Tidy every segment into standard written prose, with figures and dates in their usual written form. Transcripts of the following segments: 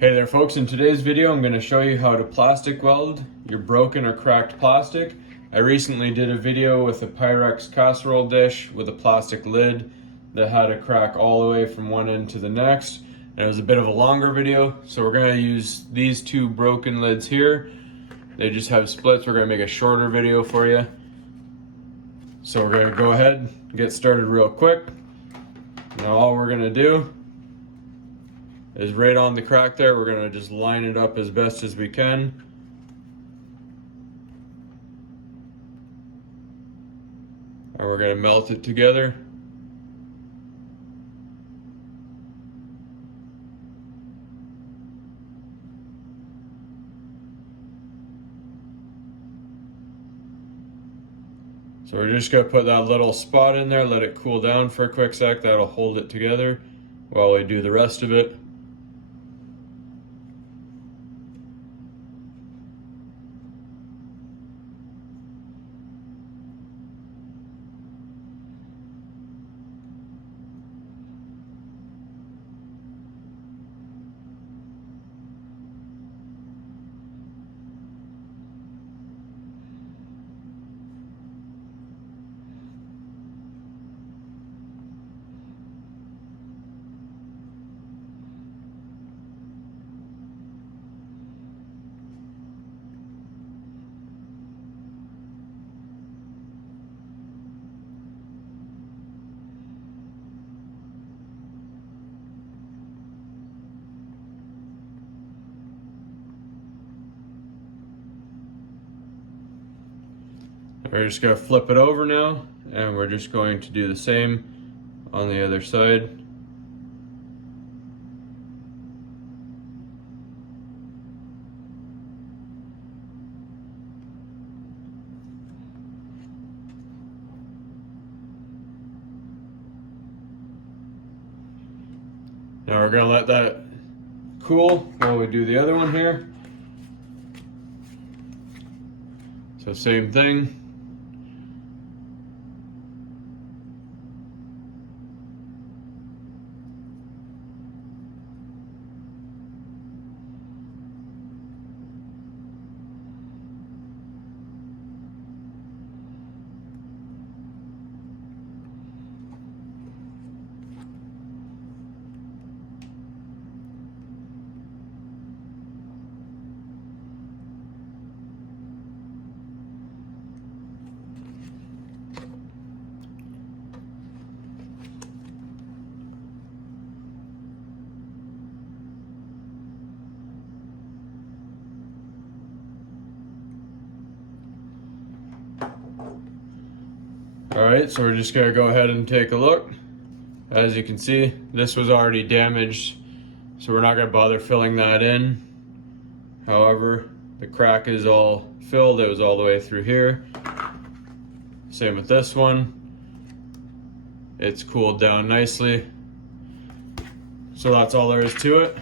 Hey there folks, in today's video I'm going to show you how to plastic weld your broken or cracked plastic. I recently did a video with a Pyrex casserole dish with a plastic lid that had a crack all the way from one end to the next. And it was a bit of a longer video, so we're going to use these two broken lids here. They just have splits. We're going to make a shorter video for you. So we're going to go ahead and get started real quick. Now all we're going to do is right on the crack there, we're going to just line it up as best as we can. And we're going to melt it together. So we're just going to put that little spot in there, let it cool down for a quick sec. That'll hold it together while we do the rest of it. We're just going to flip it over now, and we're just going to do the same on the other side. Now we're going to let that cool while we do the other one here. So same thing. Alright, so we're just going to go ahead and take a look. As you can see, this was already damaged, so we're not going to bother filling that in. However, the crack is all filled. It was all the way through here. Same with this one. It's cooled down nicely. So that's all there is to it.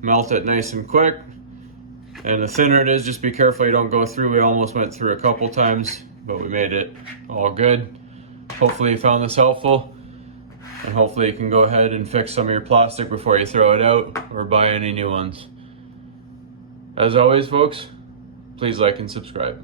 Melt it nice and quick. And the thinner it is, just be careful you don't go through. We almost went through a couple times, but we made it all good. Hopefully you found this helpful, and hopefully you can go ahead and fix some of your plastic before you throw it out or buy any new ones. As always folks, please like and subscribe.